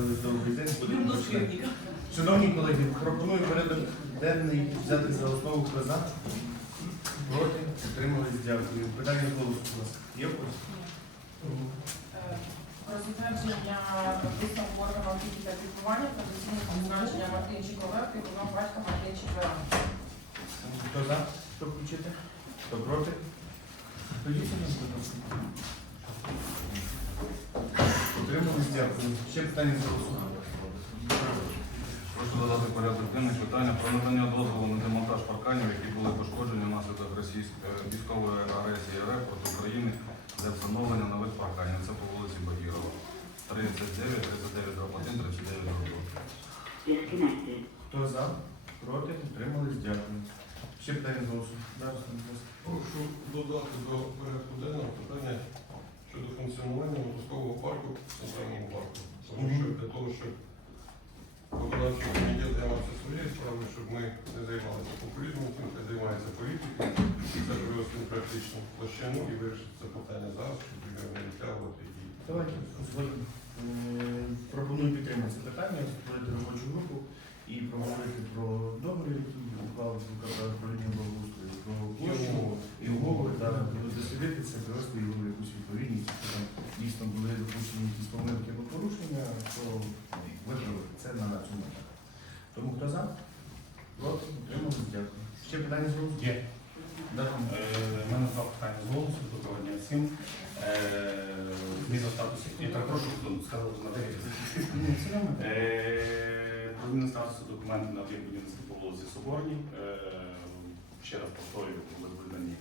добрий день. Будемо починати. Шановні колеги, пропоную порядок денний взяти за основу хто за. Проти, утримались, дякую. Питання голосу, будь ласка. Є? Е, Про затвердження висновку органу опіки та піклування та доцільних призначення Мартинчик Олег і вона батька Мартинчик Вероника. Хто за? Хто включити? Хто проти? Це нас будь ласка. Утримались, дякую. Ще питання з голосу. Прошу додати порядок денний питання про надання дозволу на демонтаж парканів, які були пошкоджені внаслідок російської військової агресії РФ проти України для встановлення нових парканів. Це по вулиці Багірова. 39, 39, 1, 39, 2. Хто за? Проти? Утримались, дякую. Ще питання з голосу. Прошу додати до порядку денного питання щодо функціонування мотузкового парку в центральному парку. Тому що для того, щоб виконавчий комітет займався своєю справою, щоб ми не займалися популізмом, тим, хай займається політикою, це привести практично в площину і вирішити це питання зараз, щоб не відтягувати і Давайте. Е, Пропоную підтримати це питання, створити робочу групу і проговорити про договір, який уклав управління благоустрою, про площу і умови, та дослідити це, привести його в якусь відповідність, якщо там дійсно були допущені якісь помилки або порушення, то виправити це на цьому етапі. Тому хто за? Проти? Утримались? Дякую. Ще питання з голосу? Є. Да, там. Е, У мене два питання з голосу. Доброго дня всім. Е, Зміна статусу. Я перепрошую, хто сказав на 9. Зміну статусу документів на об'єкт будівництва по вулиці Соборній. Е, Ще раз повторюю, були видані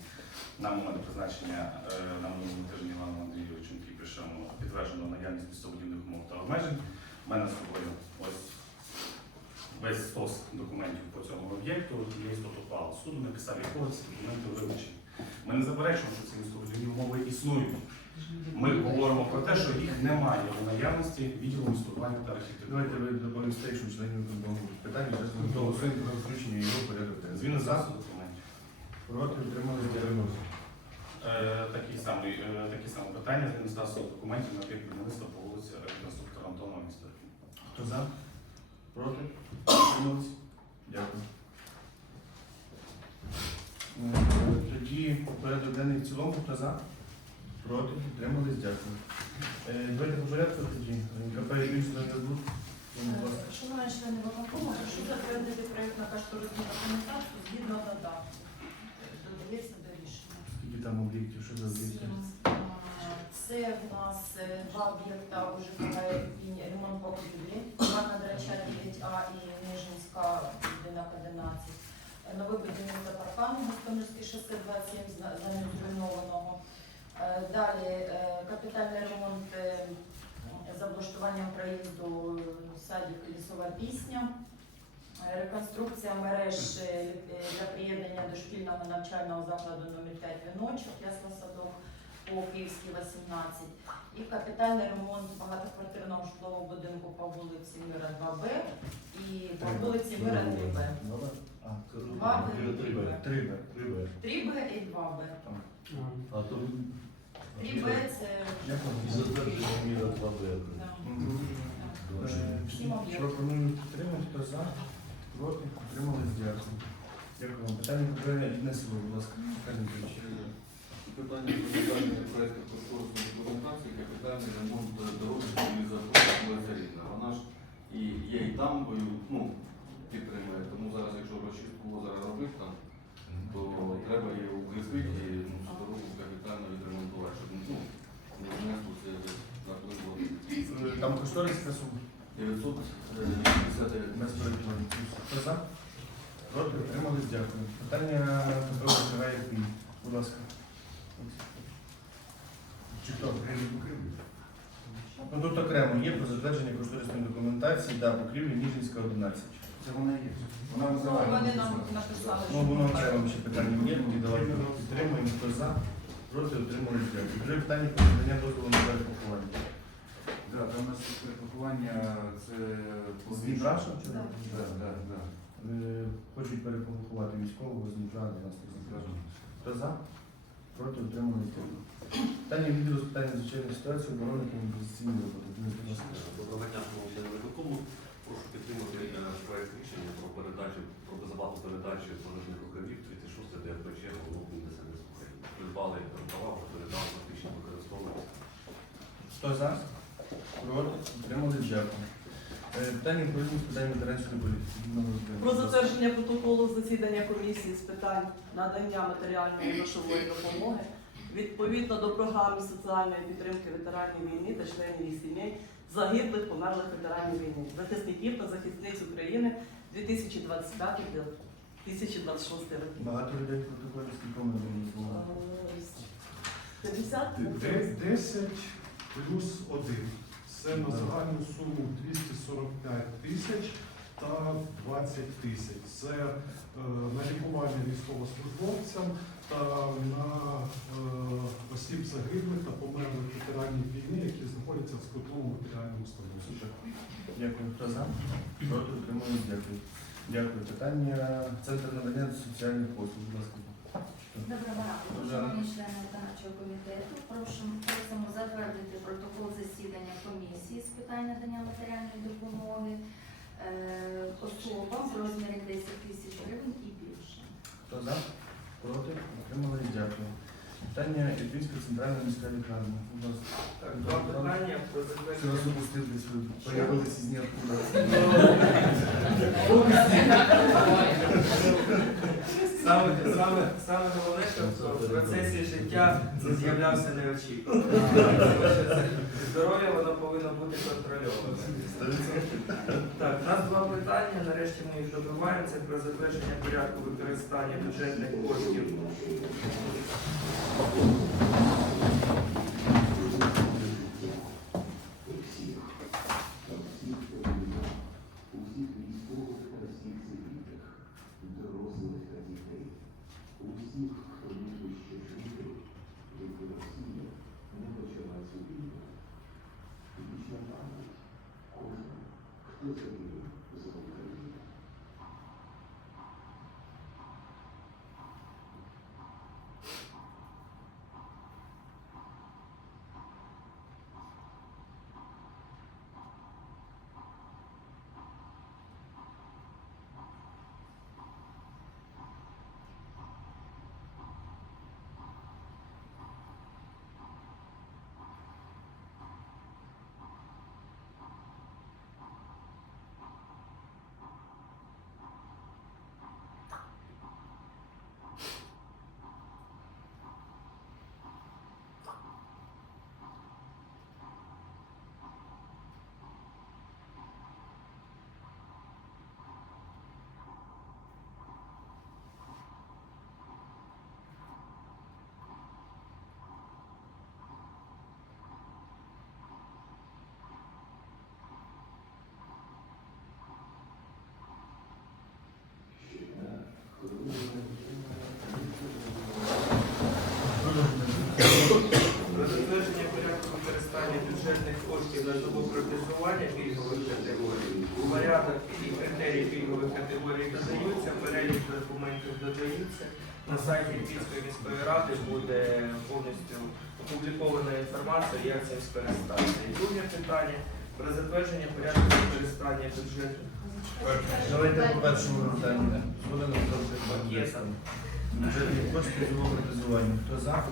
на момент призначення е, на минулому тижні Іваном Андрійовичем Кіпішем підтверджено наявність містобудівних умов та обмежень. У мене з собою ось весь стос документів по цьому об'єкту, є протокол суду, на підставі якого ці документи вилучені. Ми не заперечуємо, що ці містобудівні умови існують. Ми говоримо про те, що їх немає у наявності відділу містобудування та архітектури. Давайте ви доповісте, що членів питання, ми голосуємо про включення його порядок. Зміни за, документів. проти, утримались, дякую. Е, Такі самі, е, такі самі питання зміни статусу документів на об'єкт будівництва по вулиці реконструктора Антонова міста. Хто за? Проти? Утримались? Дякую. Е, Тоді порядок денний в цілому, хто за? Проти? Утримались? Дякую. Е, Давайте по порядку тоді. КП «Юрійська Газбуд». Будь ласка. Шановні члени виконкому, прошу затвердити проєктно кошторисну документацію згідно додатку. Додається до рішення. Скільки там об'єктів, що за об'єкти? Це в нас е, два об'єкта у ЖКГ «Ірпінь», ремонт покрівлі, Івана Драча 9А і Нижинська будинок 11. Нове будівництво паркану Гостомельське шосе 27 зна- замін зруйнованого. Е, Далі е, капітальний ремонт е, з облаштуванням проїзду садів Лісова пісня. Реконструкція мереж для приєднання до шкільного навчального закладу номер 5 віночок, ясла садок по Київській 18. І капітальний ремонт багатоквартирного житлового будинку по вулиці Мира 2Б і по вулиці Мира 3Б. Номер? А, це Два Б і три Б. Три Б. 3Б і 2Б. А то 3Б це Як і затвердження міра 2Б. да, Мгм. да. Е, Всім об'єктам. Пропоную підтримати, хто за, проти, утримались, дякую. Дякую вам. Питання покоління віднесли, будь ласка. Михайло Андрійович. Питання про виконання проєкту кошторисної документації, капітальний ремонт дороги залізапорта вулиця Рідна. Вона ж і є і дамбою, ну, підтримує. Тому зараз, якщо розчистку озера робити там, то треба її укріпити і ну, дорогу капітально відремонтувати, щоб ну, не внесло це наплив. Е, Там кошторисна сума. 959 Без переконань. Хто за? Проти, дякую. Питання ТПО виконає Будь ласка. Чи хто? Ну тут окремо є про затвердження кошторисної документації, да, покрівлі Ніжинська 11. Це вона є. Вона Ну, називає. Вони нам написали, Ну, воно окремо ще питання є, тоді давайте підтримуємо, хто за, проти, утримались, дякую. Друге питання про надання дозволу на перепоховання. Да, там у нас перепакування це З Дніпра, що? чи? Так. Да, да, да. Е, Хочуть перепоховати військового з Дніпра 12 Дніпра. Хто за? Проти дякую. Питання відділу з питань звичайної ситуації, оборони та інвестиційної роботи. Доброго дня, шановні члени Прошу підтримати е, проєкт рішення про передачу про безоплатну передачу пожежних рукавів 36 ДФПЧ голову ДСНС України. Придбали рукава, вже передали, фактично використовувати. Хто зараз? Проти? Отримали дякую. Е, питання про питання ветеранської ну, політики. Про затвердження протоколу засідання комісії з питань надання матеріальної грошової допомоги відповідно до програми соціальної підтримки ветеранів війни та членів їх сімей загиблих померлих ветеранів війни, захисників та захисниць України 2025-2026 років. Багато людей в протоколі скільки? Е, 50? 10 плюс 1. Це на загальну суму 245 тисяч та 20 тисяч. Це е, на лікування військовослужбовцям та на е, осіб загиблих та померлих ветеранів війни, які знаходяться в скрутному матеріальному становищі. Дякую. Хто за? Проти? Утримали? Дякую. Дякую. Питання Центр надання соціальних послуг. Будь ласка. Доброго ранку, шановні члени виконавчого комітету. Прошу просимо затвердити протокол засідання комісії з питань надання матеріальної допомоги е, особам в розмірі 10 тисяч гривень і більше. Хто за? Проти? Отримали? Дякую. Питання Ірпінська центральна міська лікарня. Будь ласка. Так, два питання про Це затвердження. стилі свої появилися з ніоткуда. Саме, саме, саме головне, що в процесі життя це з'являвся неочікувано. Здоров'я воно повинно бути контрольоване. Так, у нас два питання. Нарешті ми їх добиваємо. Це про затвердження порядку використання бюджетних коштів. Про затвердження порядку використання коштів на зубопротезування пільгових категорій. У Порядок і критерії пільгових категорій додаються, перелік документів додаються. На сайті Львівської міської ради буде повністю опублікована інформація, як цим скористатися. І друге питання про затвердження порядку використання бюджету. Давайте по першому питанню. Пакетом. Бюджетні кошти з образування. Хто за?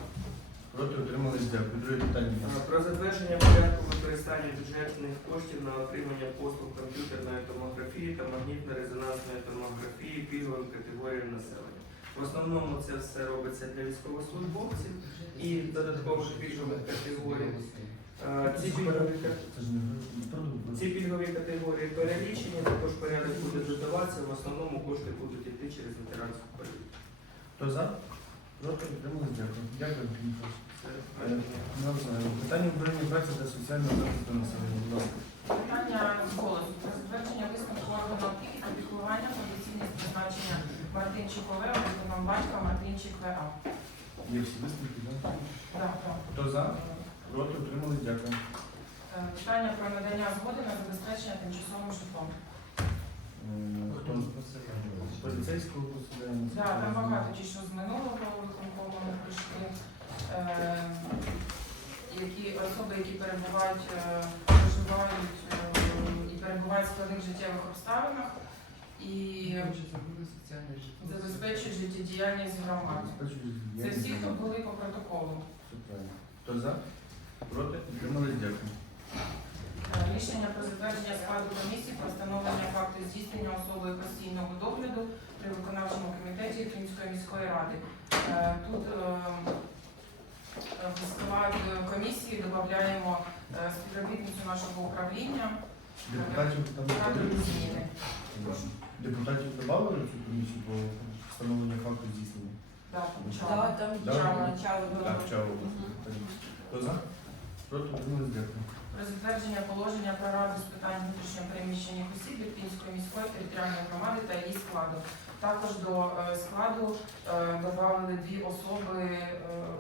Проти? Утримались? Дякую. Друге питання. Про затвердження порядку використання бюджетних коштів на отримання послуг комп'ютерної томографії та магнітно-резонансної томографії пільговим категоріям населення. В основному це все робиться для військовослужбовців і додаткових пільгових категорій. Е, Ці пільгові, продукт. ці пільгові категорії перелічені, також порядок буде додаватися. В основному кошти будуть йти через ветеранську політику. Хто за? Проти? Утримались? Дякую. Дякую. Дмитро. Питання управління праці та соціального захисту населення. Будь ласка. Питання з голосу про затвердження висновку органу опіки та піклування про доцільність призначення Мартинчик ОВ орденом батька Мартинчик ВА. Є всі висновки, так? Так, так. Хто за? Проти? Утримались? Дякую. Е, Питання про надання згоди на забезпечення тимчасовим житлом. Е, Хто? Поліцейського посадення? Да, там багато ті, що з минулого виконкому ми прийшли, які особи, які перебувають, е, проживають е, і перебувають в складних життєвих обставинах і забезпечують життєдіяльність громади. Це всі, хто були по протоколу. Хто за? Проти? Утримались? Дякую. Е, Рішення про затвердження складу комісії про встановлення факту здійснення особою постійного догляду при виконавчому комітеті Київської міської ради. Е, Тут е, е, в склад комісії додаємо е, співробітницю нашого управління Депутатів там зміни. Депутатів додали цю комісію по встановленню факту здійснення? Так, там Да. Так. Хто за? Проти? Утримались? Дякую. Про затвердження положення про раду з питань внутрішньо переміщених осіб Ірпінської міської територіальної громади та її складу. Також до е, складу е, додали дві особи е,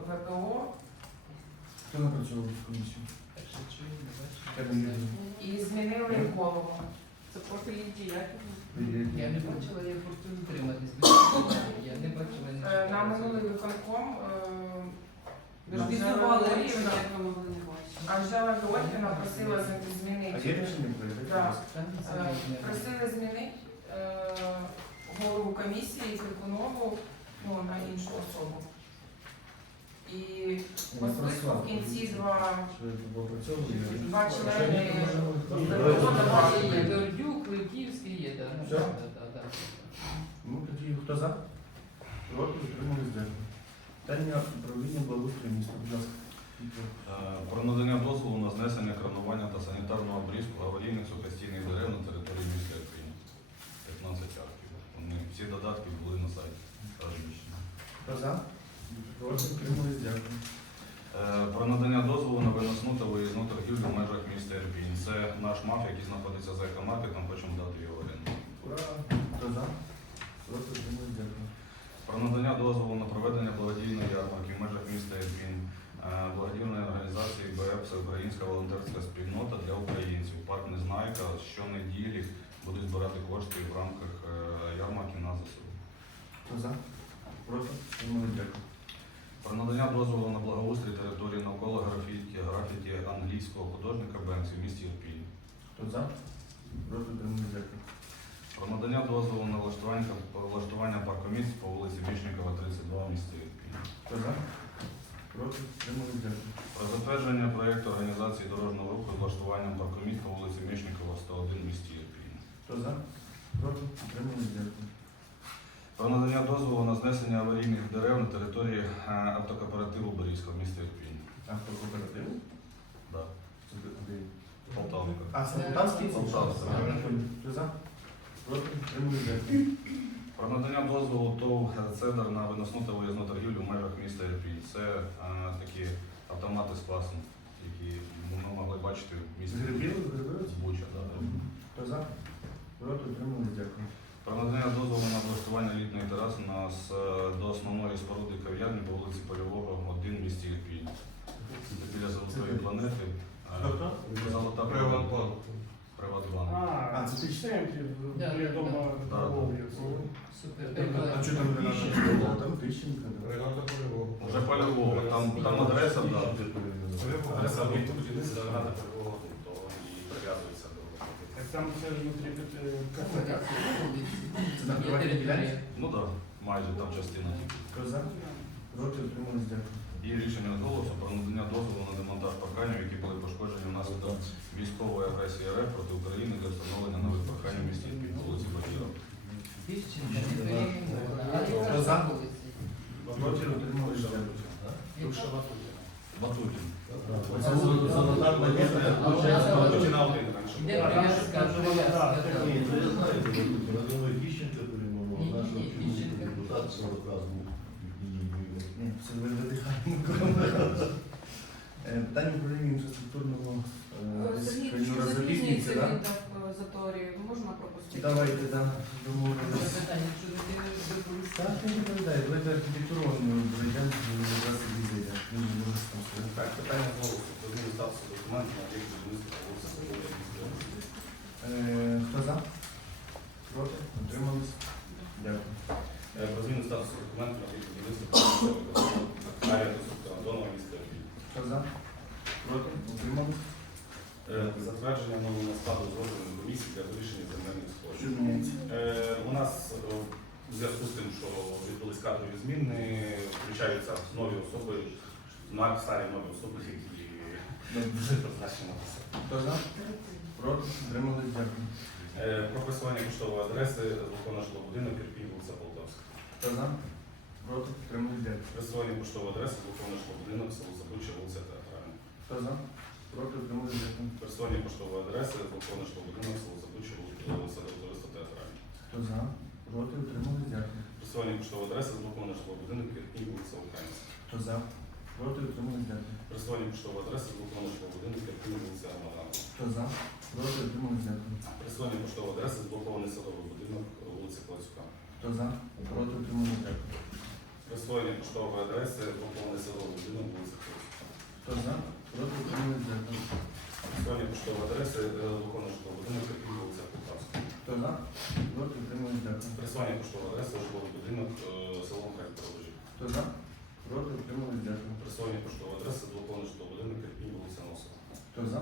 ВПО Хто напрацьовував комісію? І змінили голову. Це профільні діяльність. Я не бачила, я просто утриматись. Я не бачила На минулий виконком Анжела рішення, Георгіївна- ми не. Анжела Георгіївна просила з- А є змінити. Просили змінити голову комісії Крикунову ну, на іншу особу. І по списку в кінці два, два члени Є Гордюк, Литівський є, так. Все? Ну, тоді хто за? Проти? Утримались? Дякую. Питання управління благоустрою міста. Будь ласка. Е, Про надання дозволу на знесення кранування та санітарного обрізку аварійних сухостійних дерев на території міста Ірпінь. 15 арків. Вони всі додатки були на сайті розміщені. Хто за? Проти? Утримались? Дякую. Е, Про надання дозволу на виносну та виїзну торгівлю в межах міста Ірпінь. Це наш МАФ, який знаходиться за екомаркетом, хочемо дати його в оренду. Ура! Хто за? Проти? Утримались? Дякую. Про надання дозволу на проведення благодійної ярмарки в межах міста Ірпінь. Е, Благодійної організації БЕП Українська волонтерська спільнота для українців. Парк Незнайка щонеділі будуть збирати кошти в рамках е, ярмарки на ЗСУ. Хто за? Проти? Дякую. Про надання дозволу на благоустрій території навколо графіті, графіті англійського художника Бенксі в місті Ірпінь. Хто за? Проти? Дякую. Про надання дозволу на влаштування, влаштування паркомісць по вулиці Вічникова, 32 в місті Ірпінь. Хто за? Проти? Дякую. Про затвердження проєкту організації дорожнього руху з влаштуванням паркомісць по вулиці Мічникова, 101 в місті Ірпінь. Хто за? Проти? Утримались? Дякую. Про надання дозволу на знесення аварійних дерев на території е, автокооперативу Борізька в місті Ірпінь. Автокооператив? Да. Це де? Полтавника. А, це Полтавський? Полтавський. Хто за? Проти? Утримались? Дякую. Про надання дозволу ТОВ «Цедр» на виносну та виїзну торгівлю в межах міста Ірпінь. Це е, такі автомати з класом, які ми могли бачити в місті Згребіли? Згребили? Буча. Да, да. Хто за? Проти? Утримались? Дякую. Про надання дозволу на облаштування літньої тераси на, с- до основної споруди кав'ярні по вулиці Польового, 1 в місті Ірпінь. Це біля Золотої планети. Е, Хто-хто? Золота Приватбанк. планета. Приватбанк. А, це ти читаєш? Да, дома да. Львові. Супер. А що там? Там Тищенка. да. Рената Полюбов. Уже Польового. Там, там адреса, да. Адреса об'єкту будівництва Града Польового, то і прив'язується до Так там це ж внутрі кафе. Це на приватній ділянці? Ну так, майже там частина. Хто? Проти? Утримались? Дякую. І рішення голосу про надання дозволу на демонтаж парканів, які були пошкоджені внаслідок військової агресії РФ проти України для встановлення нових парканів в місті під вулиці Багірова. Хто за? Проти? Утримались? Дякую. Батутін. Оце золота планета. Батутіна один раніше. Де прив'язка? Прив'язка, так. Ні, це я знаю, це Радовий Тіщенко перейменував, Ні, наш ні, общий Тіщенко. депутат 40 разів був. Ні, це ви видихаємо. Е, Питання управління інфраструктурного е, Сергій, десь що розробітниці, да? він так в заторі, можна пропустити? Давайте, да, домовились. Запитання, що дитина. Так, не відповідає, давайте архітектурно пройдемо, зараз і вийде. Він же може там сказати. Так, питання голосу. Про зміну статусу документів на об'єкт будівництва по вулиці Соборна, міста Ірпінь. Е, Хто за? Проти? Утримались? Дякую. Е, Про зміну статусу документів на конструктора Антонова, міста. Хто за? Проти? Утримались? Е, Затвердження нового складу зродженої комісії для вирішення земельних спорів. Е, У нас е, у зв'язку з тим, що відбулись кадрові зміни, включаються нові особи, старі нові особи, які Призначення на посаду. Хто за? Проти? Утримались? Дякую. Е, Про присвоєння поштової адреси виконує житловий будинок Ірпінь, вулиця Полтавська. Хто за? Проти? Утримались? Дякую. Присвоєння поштової адреси житловий будинок село Забуча, вулиця Театральна. Хто за? Проти? Утримались? Дякую. Присвоєння поштової адреси виконує житловий будинок село Забуча, вулиця Товариства Театральна. Хто за? Проти? Утримались? Дякую. Присвоєння поштової адреси житловий будинок Ірпінь, вулиця Українська. Хто за? Проти? Утримались? Дякую. Присвоєння поштової адреси житловий будинок Ірпінь, вулиця Рамадан. Хто за? Проти? Утримались? Дякую. Присвоєння поштової адреси зблокований садовий будинок вулиця Клацюка. Хто за? Проти? Утримались? Дякую. Присвоєння поштової адреси зблокований садовий будинок вулиця Клацюка. Хто за? Проти? Утримались? Дякую. Присвоєння поштової адреси виконує житловий будинок Ірпінь, вулиця Полтавська. Хто за? Проти? Утримались? Дякую. Присвоєння поштової адреси житловий будинок е, село Михайло Хто за? Проти? Утримались? Дякую. Присвоєння поштової адреси зблокований житловий будинок Ірпінь, вулиця Носова. Хто за?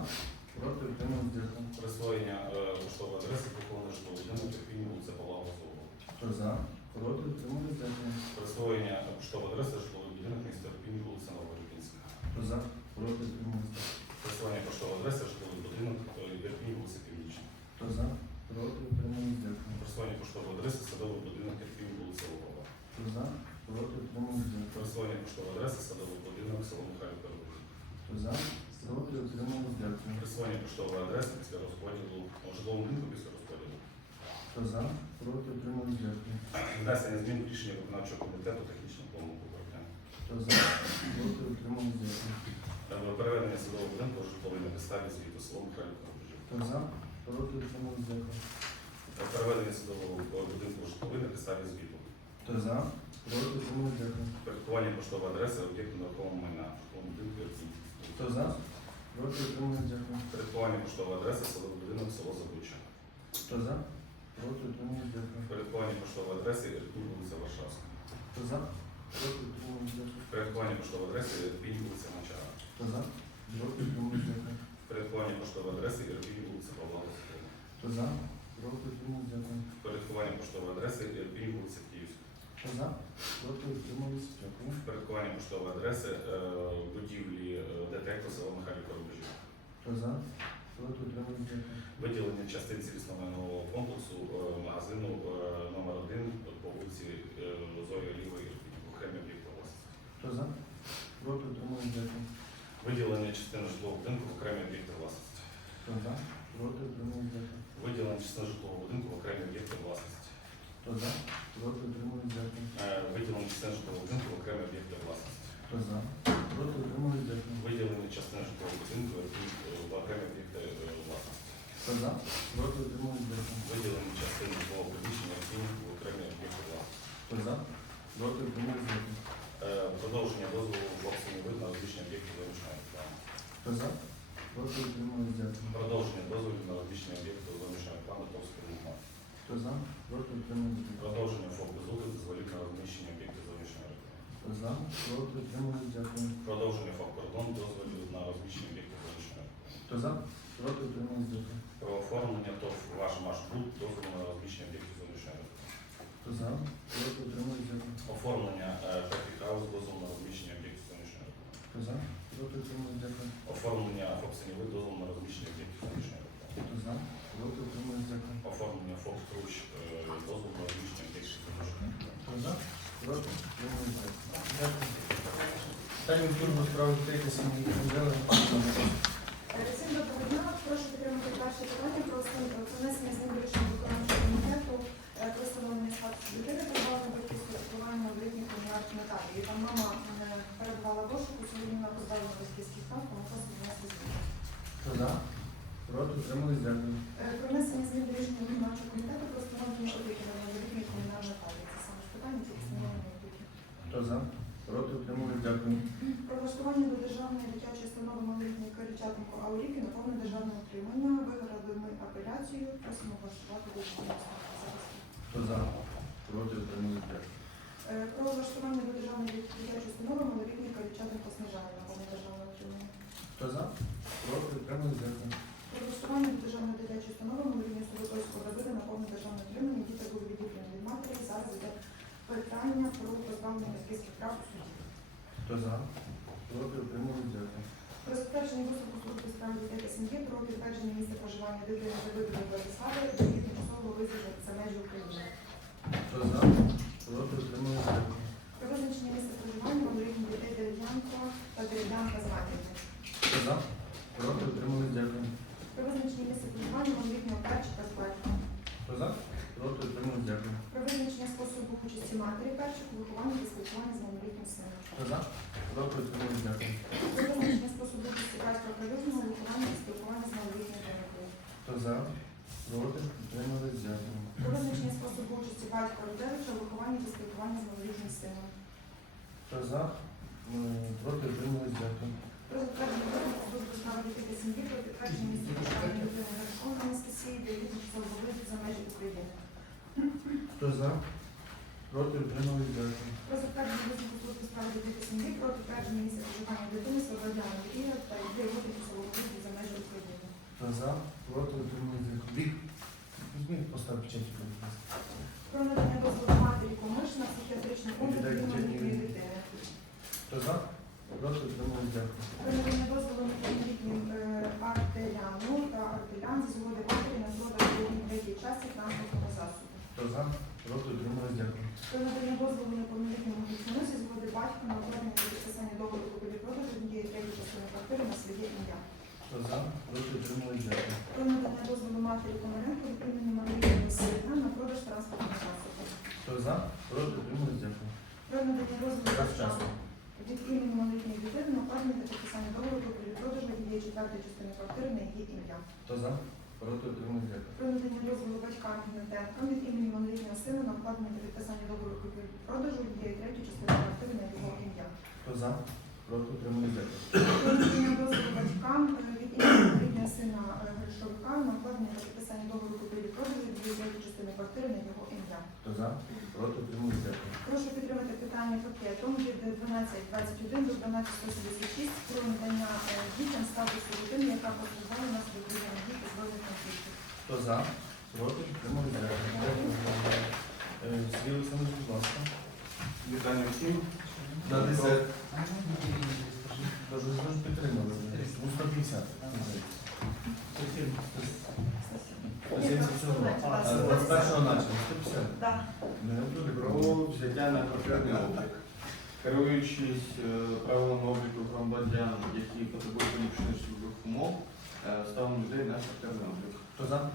Проти? Утримались? Дякую. Присвоєння е, поштової адреси зблокований житловий будинок Ірпінь, вулиця Павла Лозового. Хто за? Проти? Утримались? Дякую. Присвоєння поштової адреси житловий будинок міста Ірпінь, вулиця Новоірпінська. Хто за? Проти? Утримались? Дякую. Присвоєння поштової адреси житловий будинок е, Ірпінь, вулиця Північна. Хто за? Проти? Утримались? Дякую. Присвоєння поштової адреси садовий будинок Ірпінь, вулиця Лугова. Хто за? Присвоєння поштової адреси садовий будинок село Михайло Перебужі. Хто за? Проти? Утримались? Дякую. Присвоєння поштової адреси після розподілу у житловому будинку після розподілу. Хто за? Проти? Утримались? Дякую. Внесення змін в рішення виконавчого комітету технічного помилку Боротян. Хто за? Проти? Утримались? Дякую. Переведення садового будинку у житловий на підставі звіту село Михайло Перебужі. Хто за? Проти? Утримались? Дякую. Переведення садового будинку у житловий на підставі звіту. Хто за? Проти? Утримались? Дякую. Порядкування поштової адреси об'єкту нерухомого майна житловому будинку Ірпінь. Хто за? Проти? Утримались? Дякую. Порядкування поштової адреси садовий будинок село Забуча. Хто за? Проти? Утримались? Дякую. Порядкування поштової адреси Ірпінь, вулиця Варшавська. Хто за? Проти? Утримались? Дякую. Порядкування поштової адреси Ірпінь, вулиця Мочара. Хто за? Проти? Утримались? Дякую. Порядкування поштової адреси Ірпінь, вулиця Павла. Хто за? Проти? Утримались? Дякую. Порядкування поштової адреси Ірпінь, вулиця Київська. Хто за? Проти? Утримались? Дякую. Порядкування поштової адреси е, будівлі е, ДТЕК село Михайло Коробежі. Хто за? Проти? Утримались? Дякую. Виділення частин цілісного комплексу е, магазину е, номер 1 по вулиці е, Зої Олівої Ірпінь, окремі об'єкти власності. Хто за? Проти? Утримались? Дякую. Виділення частини житлового будинку в окремі об'єкти власності. Хто за? Проти? Утримались? Дякую. Виділення частини житлового будинку в окремі об'єкти власності. Хто за? Проти? Утримались? Дякую. Е, Виділення частини житлового будинку в окремі об'єкти власності. Хто за? Проти? Утримались? Дякую. Виділення частини житлового будинку в окремі об'єкти е, власності. Хто за? Проти? Утримались? Дякую. Виділення частини житлового приміщення в окремі об'єкти власності. Хто за? Проти? Утримались? Дякую. Е, Продовження дозволу в обсязі вид на розміщення об'єктів зовнішнього реклами. Хто за? Проти? Утримались? Дякую. Продовження дозволів на розміщення об'єктів реклами Товської мова. Хто за? Проти? Дякую. Продовження ФОП «Безугли» дозволів на розміщення об'єктів зовнішнього реклами. Хто за? Проти? Утримались? Дякую. Продовження ФОП «Кордон» дозволів на розміщення об'єктів зовнішнього реклами. Хто за? Проти? Утримались? Дякую. Про оформлення ТОВ «Ваш Маш Бруд» дозволу на розміщення об'єктів зовнішнього реклами. Хто за? Проти? Утримались? Дякую. Оформлення Петрі Хаус дозволу на розміщення об'єктів зовнішнього реклами. Хто за? Проти? Утримались? Дякую. Оформлення ФОП «Синєвид» дозволу на розміщення об'єктів зовнішнього реклами. Хто за? Оформлення ФОП «Круч» дозволу на. Хто за? Проти? Утримались? Дякую. Дякую. Служби справи третє сім'ї Анжели. Всім доброго дня. Прошу підтримати перше питання про внесення змін до рішення виконавчого комітету е, про встановлення статусу дитини позбавлення батьківського піклування у літній комунальній Наталії. Там мама е, перебувала в розшуку, сьогодні вона позбавлена батьківських прав, тому просить внести зміни. Хто за? Проти? Утримались? Дякую. Е, Про внесення змін до рішення виконавчого комітету про встановлення опіки на малолітній комунальній Наталії. Це саме ж питання, тільки встановлення опіки. Хто за? Проти? Утримались? Дякую. Про влаштування до державної дитячої установи малолітньої Коричатенко Ауріки на повне державне отримання. Виграли ми апеляцію. Просимо влаштувати до. Хто за? Проти? Утримались? Дякую. Е, Про влаштування до державної дитячої установи малолітньої Коричатенко Снежани на повне державне отримання. Хто за? Проти? Утримались? Дякую. Про державної дитячої установи малолітньої Солотойського родини на повне державне отримання. Діти були відділені від матері. Зараз йде питання про позбавлення батьківських прав у суді. Хто за? Проти? Утримались? Дякую. Про затвердження висновку служби справ дітей та сім'ї про підтвердження місця проживання дитини за видами Владислави, які тимчасово виселять за межі України. Хто за? Проти утримались дякую. Про визначення місця проживання малолітніх дітей Дерев'янко та Дерев'янка з матір'ю. Хто за? Проти утримались дякую. Місця проживання малолітнього з батьком. Хто за? Проти утримались дякую. Про визначення способу участі матері перчику у вихованні та спілкуванні з малолітнім сином. Хто за? Проти утримались дякую. Про визначення способу участі батька прилюдного у вихованні та спілкуванні з малолітнім дитиною. Хто за? Проти утримались дякую. Про визначення способу участі батька родевича у вихованні та спілкуванні з малолітнім сином. Хто за? Проти утримались дякую. Про затвердження висновку служби дітей та сім'ї про підтвердження місця проживання дитини Гершон Анастасії, де її тимчасово за межі України. Хто за? Проти утримались дякую. Про затвердження висновку служби справ дітей та сім'ї про підтвердження місця проживання дитини Свободяна Ігор та її його тимчасово за межі України. Хто за? Проти утримались дякую. Вік. Візьміть, постав печать. будь ласка. Про надання дозволу матері комиш на психіатричний огляд Віддайте малолітньої дитини. Хто за? Проти утримались дякую. Про надання дозволу неповнолітнім е, артеляну та артелян зі згоди матері на продаж у третій часі транспортного засобу. Хто за? Проти утримались дякую. Про надання дозволу неповнолітньому гучну зі згоди батька на укладення та підписання договору купівлі-продажу однієї третьої частини квартири на своє ім'я. Хто за? Проти утримались дякую. Про надання дозволу матері Комаренко від імені малолітнього сина на продаж транспортного засобу. Хто за? Проти утримались дякую. Про надання дозволу Час від імені малолітньої дитини на укладення та підписання договору купівлі-продажу однієї четвертої частини квартири на її ім'я. Хто за? Проти утримались дякую. Про надання дозволу батькам Гнатенко від імені малолітнього сина на укладення та підписання договору купівлі-продажу однієї третьої частини квартири на його ім'я. Хто за? Проти утримались дякую. Про надання дозволу батькам е, від імені малолітнього сина е, Гришовика на укладення та підписання договору купівлі-продажу однієї третьої частини квартири на його ім'я. Хто за? Проти дякую. Прошу підтримати питання пакетом від 12.21 до 12.176 про надання е, дітям статусу дитини, яка потребує нас до дії дій збройних конфліктів. Хто за? Проти. Е, Сергій Олександрович, будь ласка. Вітання всім. На 10. Тож ви підтримали. Ну, 150. Про взяття на квартирний облік. Керуючись е, правилами обліку громадян, які потребують поліпшення умов, е, ставимо людей на квартирний облік. Хто за?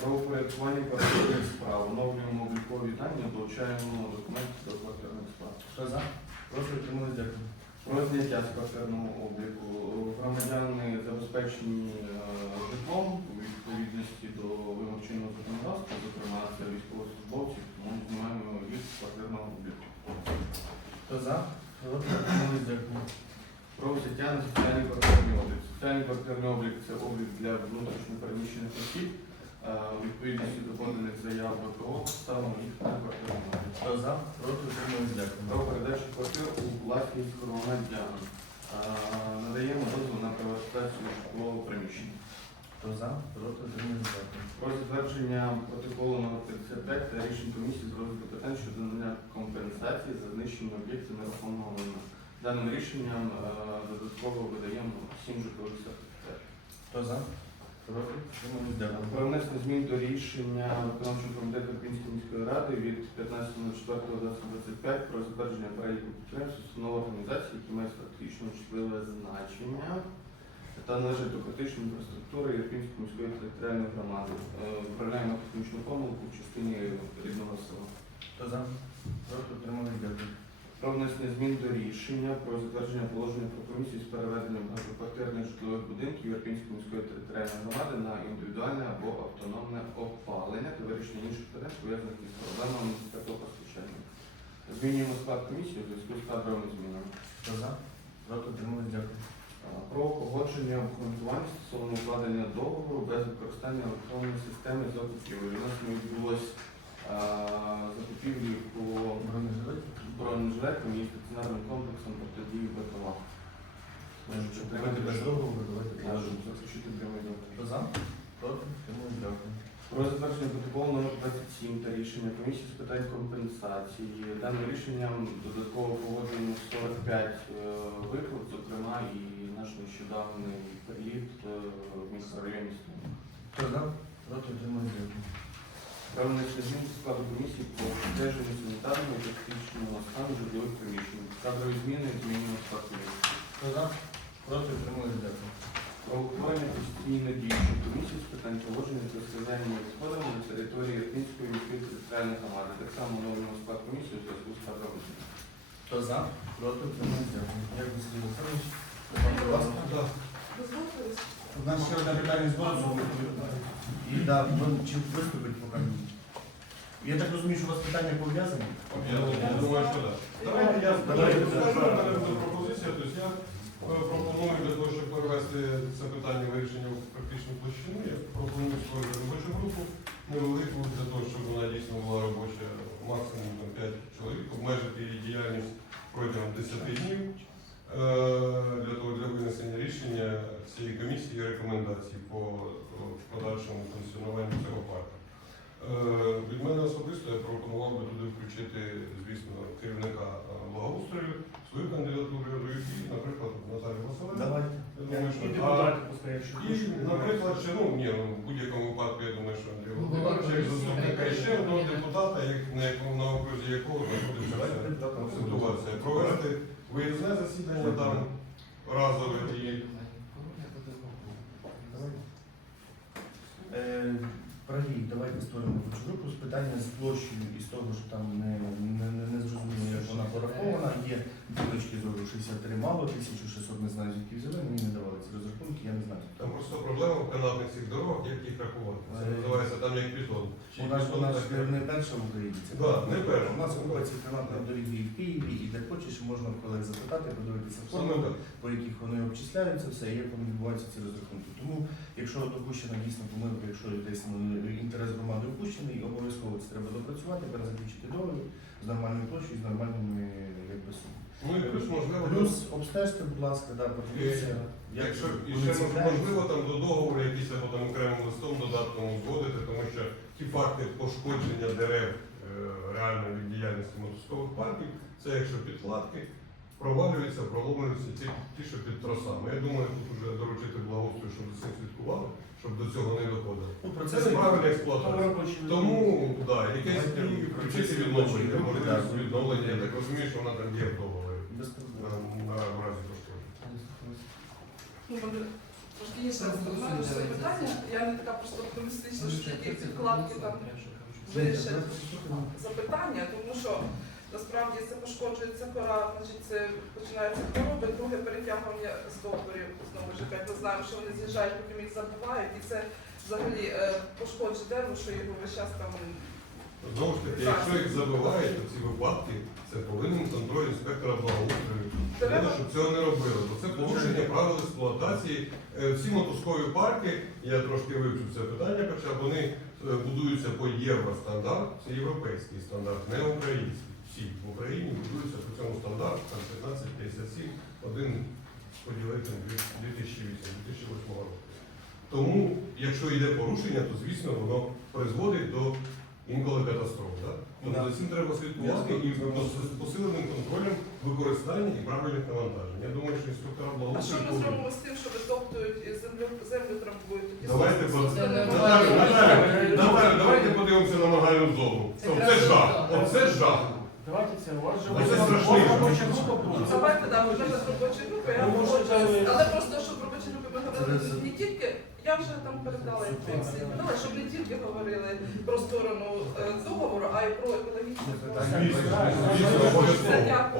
Про упорядкування квартирних справ. Оновлюємо облікові дані, долучаємо документи до квартирних справ. Хто за? Проти утримались дякую. Про зняття з квартирного обліку. Громадяни забезпечені е, житлом у відповідності до вимог чинного законодавства, зокрема це військовослужбовці, тому знімаємо від квартирного обліку. Хто за? Проти утримались дякую. Про взяття на соціальний квартирний облік. Соціальний квартирний облік це облік для внутрішньо переміщених осіб. У відповідності до поданих заяв ВПО ставимо їх на квартирний облік. Хто за? Проти утримались дякую. Про передачу квартир у власність громадян. Надаємо дозвіл на приватизацію житлового приміщення. Хто за? Проти дякую. Про затвердження протоколу номер 35 та рішень комісії з розгляду питань щодо надання компенсації за знищення об'єктів нерухомого майна. Даним рішенням е, додатково видаємо 7 житлових сертифікатів. Хто за? Проти утримались дякую. Про внесення змін до рішення виконавчого комітету Української міської ради від 15.04.2025 про затвердження переліку підприємств, установ організацій, які мають стратегічно важливе значення та належать до критичної інфраструктури Ірпінської міської територіальної громади. Е, Виправляємо технічну помилку в частині рідного села. Хто за? Проти утримались дякую. Про внесення змін до рішення про затвердження положення про комісію з переведення багатоквартирних житлових будинків Ірпінської міської територіальної громади на індивідуальне або автономне опалення та вирішення інших питань, пов'язаних із проблемами теплопостачання. Змінюємо склад комісії у зв'язку з кадровими змінами. Хто за? Проти утримались дякую. Про погодження обґрунтування стосовно укладення договору без використання електронної системи закупівлі. У нас не відбулось закупівлі по Бронежилет? Бронежилетам і стаціонарним комплексом протидії БПЛА. Давайте без договору, давайте Кажу, кажемо. заключити прямий. Хто за? Проти утримались дякую. Про затвердження протоколу номер 27 та рішення комісії з питань компенсації. Даним рішенням додатково погоджено 45 е, виплат, зокрема і наш нещодавний переліт е, в мікрорайоні. Хто за? Проти утримались дякую. Змін до складу комісії по підтвердженню санітарного і технічного стану житлових приміщень. Кадрові зміни змінюємо склад комісії. Хто за? Проти утримались дякую. Про утворення постійно діючої комісії з питань поводження з розкладанням відходами на території Ірпінської міської територіальної громади. Так само оновлюємо склад комісії у зв'язку з змінами. Хто за? Проти утримались дякую. Дякую, Сергій Олександрович. Будь ласка. У нас ще одне питання з дозволу. І да, чи виступить поки ні? Я так розумію, що у вас питання пов'язані? Я думаю, що так. Давайте я скажу, в мене буде пропозиція. Тобто я е, пропоную для того, щоб перевести це питання вирішення в практичну площину. Я пропоную свою робочу групу невелику для того, щоб вона дійсно була робоча максимум там, 5 чоловік, обмежити її діяльність протягом 10 днів е, для того для винесення рішення цієї комісії і рекомендацій по о, подальшому функціонуванню цього парку. Е, Від мене особисто я пропонував би туди включити, звісно, керівника е, благоустрою, свою кандидатуру і, наприклад, Наталію Василенко. Давайте. Я думаю, що І а, депутати пускай, якщо і, хочуть. наприклад, ще, ну, ні, ну, в будь-якому випадку, я думаю, що Андрій Ну, Володимирович, як ну, заступника і ще ну, одного ну, депутата, як, на, якому, на окрузі якого знаходиться Давайте ця депутатам ситуація. Провести виїзне засідання там разове і Е, Праві, давайте створимо робочу групу з питання з площею і з того, що там не, не, не, не зрозуміло, як вона порахована. Є дві точки зору 63 мало, 1600 не знаю, звідки взяли, мені не давали ці розрахунки, я не знаю. там проблема канатних цих дорогах, як їх рахувати. Це називається там як бетон. У нас вона ж не перша в Україні. Це Да, не перша. У нас купа цих канатних доріг і в Києві, і де хочеш, можна в колег запитати, подивитися Саме так. по яких вони обчисляються, все, і як вони відбуваються ці розрахунки. Тому, якщо допущена дійсно помилка, якщо десь ну, інтерес громади опущений, обов'язково це треба допрацювати, перезаключити договір з нормальною площею, з нормальними якби сумами. Ну і плюс можливо. Плюс обстежте, будь ласка, да, подивіться. як Якщо і вони ще цікавляться. можливо там до договору якийсь або там окремим листом додатком узгодити, тому що ті факти пошкодження дерев е, реально від діяльності мотузкових парків, це якщо підкладки провалюються, проломлюються ті, ті, що під тросами. Я думаю, тут вже доручити благоустрою, щоб за цим слідкували, щоб до цього не доходило. Ну, Це процес неправильна експлуатація. Тому да, якесь включити відновлення, можливість відновлення. Я так розумію, що вона там є в договорі Ну, може, трошки інше питання. Я не така просто оптимістична, що такі вкладки там вирішать запитання, тому що насправді це пошкоджується кора, значить це починаються хвороби, друге перетягування стовбурів, знову ж опять ми знаємо, що вони з'їжджають, потім їх забувають, і це взагалі е, пошкоджує дерево, що його весь час там Знову ж таки, якщо їх забивають, то ці випадки, це повинен контроль інспектора благоустрою. Треба, щоб цього не робили. Бо це порушення правил експлуатації. Е, Всі мотузкові парки, я трошки вивчив це питання, хоча вони е, будуються по євростандарт, це європейський стандарт, не український. Всі в Україні будуються по цьому стандарту, там 1557, один споділити 2008-2008 року. Тому, якщо йде порушення, то звісно воно призводить до інколи катастроф. Да? Тобто Да. за цим треба слідкувати і з посиленим контролем використання і правильних навантажень. Я думаю, що інструктора А що благоустрою ми повинні. зробимо з тим, що витоптують і землю, землю трамбують? Тоді Давайте зовсім по- це Наталя, нормально. Наталя, Наталя, давайте подивимося на нагальну зону. Це Оце жах. Оце жах. Давайте це, у вас же страшний робоча група. Давайте да, можна з робочої групи, я Ну, може, це- Але просто, щоб в робочій групі ми говорили не тільки, я вже там передала передала, щоб не тільки говорили про сторону е, договору, а й про екологічну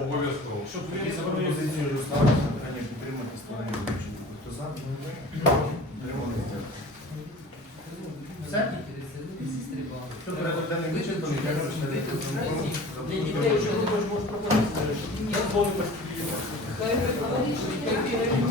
обов'язково. Щоб пропозицію Руслана, питання підтримати сторони. Хто за? Все? Хто порядок денний вичерпаний, я Для дітей вже не можеш згоден Хай екологічні, хай